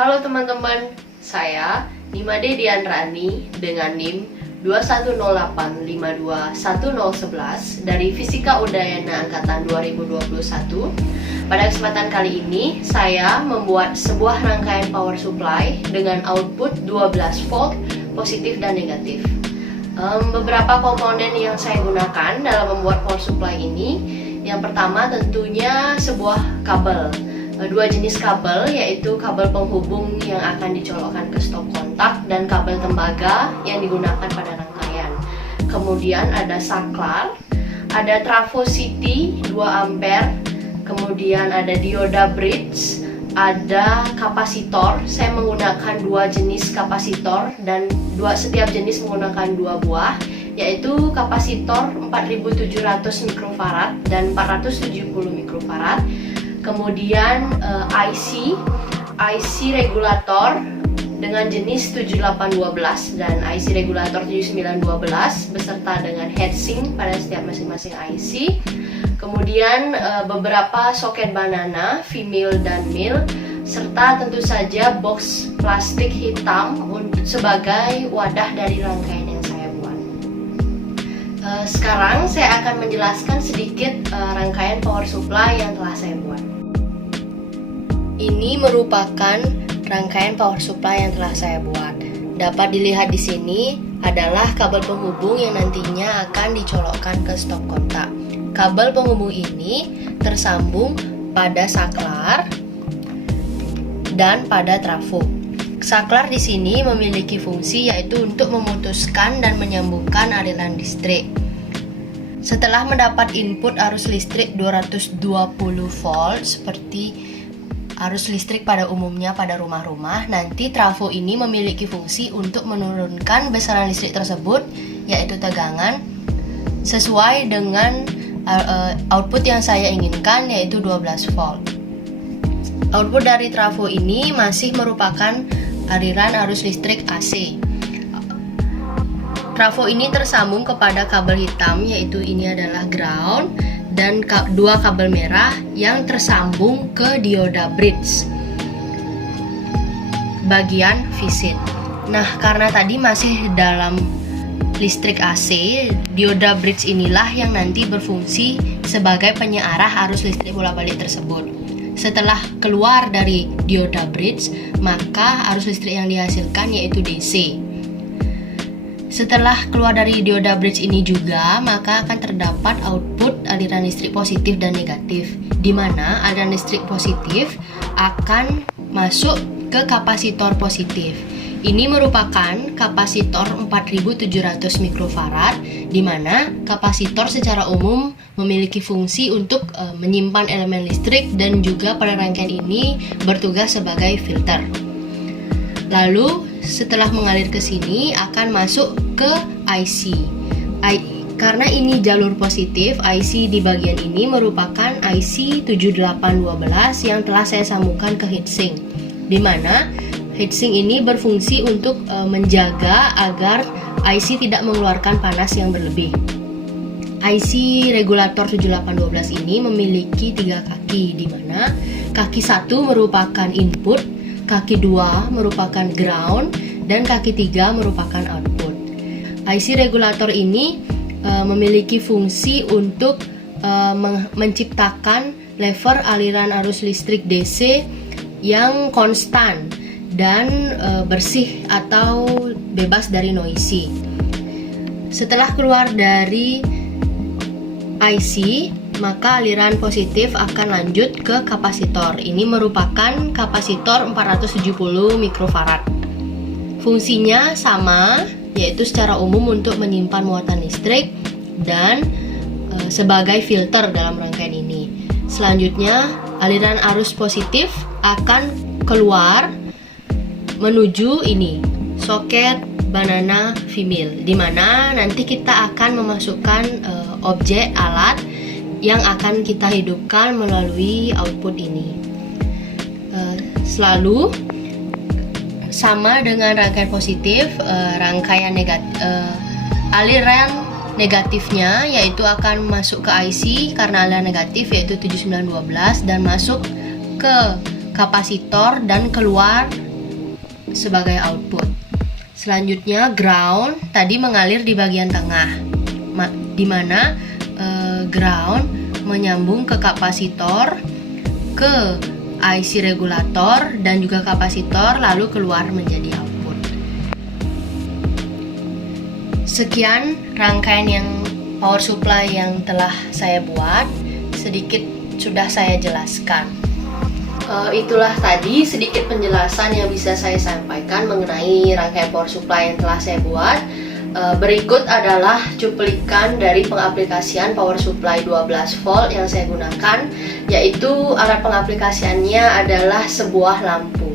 Halo teman-teman, saya Nimade Dianrani dengan NIM 210852111 dari Fisika Udayana Angkatan 2021. Pada kesempatan kali ini, saya membuat sebuah rangkaian power supply dengan output 12 volt positif dan negatif. Beberapa komponen yang saya gunakan dalam membuat power supply ini, yang pertama tentunya sebuah kabel. Dua jenis kabel, yaitu kabel penghubung yang akan dicolokkan ke stop kontak dan kabel tembaga yang digunakan pada rangkaian. Kemudian ada saklar, ada trafo CT 2 ampere, kemudian ada dioda bridge, ada kapasitor. Saya menggunakan dua jenis kapasitor dan setiap jenis menggunakan dua buah, yaitu kapasitor 4700 mikrofarad dan 470 mikrofarad. Kemudian IC regulator dengan jenis 7812 dan IC regulator 7912 beserta dengan heatsink pada setiap masing-masing IC. Kemudian beberapa soket banana, female dan male, serta tentu saja box plastik hitam sebagai wadah dari rangkaian yang saya buat. Sekarang saya akan menjelaskan sedikit rangkaian power supply yang telah saya buat. Ini merupakan rangkaian power supply yang telah saya buat. Dapat dilihat di sini adalah kabel penghubung yang nantinya akan dicolokkan ke stop kontak. Kabel penghubung ini tersambung pada saklar dan pada trafo. Saklar di sini memiliki fungsi yaitu untuk memutuskan dan menyambungkan aliran listrik. Setelah mendapat input arus listrik 220 volt seperti arus listrik pada umumnya pada rumah-rumah, nanti trafo ini memiliki fungsi untuk menurunkan besaran listrik tersebut, yaitu tegangan, sesuai dengan output yang saya inginkan, yaitu 12 volt. Output dari trafo ini masih merupakan aliran arus listrik AC. Trafo ini tersambung kepada kabel hitam, yaitu ini adalah ground, dan dua kabel merah yang tersambung ke dioda bridge bagian visit. Nah, karena tadi masih dalam listrik AC, dioda bridge inilah yang nanti berfungsi sebagai penyearah arus listrik bolak-balik tersebut. Setelah keluar dari dioda bridge, maka arus listrik yang dihasilkan yaitu DC. Setelah keluar dari dioda bridge ini juga, maka akan terdapat output aliran listrik positif dan negatif, di mana aliran listrik positif akan masuk ke kapasitor positif. Ini merupakan kapasitor 4700 mikrofarad, di mana kapasitor secara umum memiliki fungsi untuk menyimpan elemen listrik dan juga pada rangkaian ini bertugas sebagai filter. Lalu setelah mengalir ke sini akan masuk ke IC. Karena ini jalur positif, IC di bagian ini merupakan IC 7812 yang telah saya sambungkan ke heatsink, di mana heatsink ini berfungsi untuk menjaga agar IC tidak mengeluarkan panas yang berlebih. IC regulator 7812 ini memiliki 3 kaki, di mana kaki 1 merupakan input, kaki 2 merupakan ground, dan kaki 3 merupakan output. IC regulator ini memiliki fungsi untuk menciptakan lever aliran arus listrik DC yang konstan dan bersih atau bebas dari noisy. Setelah keluar dari IC, maka aliran positif akan lanjut ke kapasitor. Ini merupakan kapasitor 470 mikrofarad. Fungsinya sama, yaitu secara umum untuk menyimpan muatan listrik dan sebagai filter dalam rangkaian ini. Selanjutnya, aliran arus positif akan keluar menuju ini, soket banana female, di mana nanti kita akan memasukkan objek alat yang akan kita hidupkan melalui output ini. Selalu sama dengan rangkaian positif, rangkaian aliran negatifnya yaitu akan masuk ke IC karena aliran negatif yaitu 7912 dan masuk ke kapasitor dan keluar sebagai output. Selanjutnya ground tadi mengalir di bagian tengah, di mana ground menyambung ke kapasitor, ke IC regulator dan juga kapasitor, lalu keluar menjadi output. Sekian rangkaian yang power supply yang telah saya buat, sedikit sudah saya jelaskan. Itulah tadi sedikit penjelasan yang bisa saya sampaikan mengenai rangkaian power supply yang telah saya buat. Berikut adalah cuplikan dari pengaplikasian power supply 12 volt yang saya gunakan, yaitu alat pengaplikasiannya adalah sebuah lampu.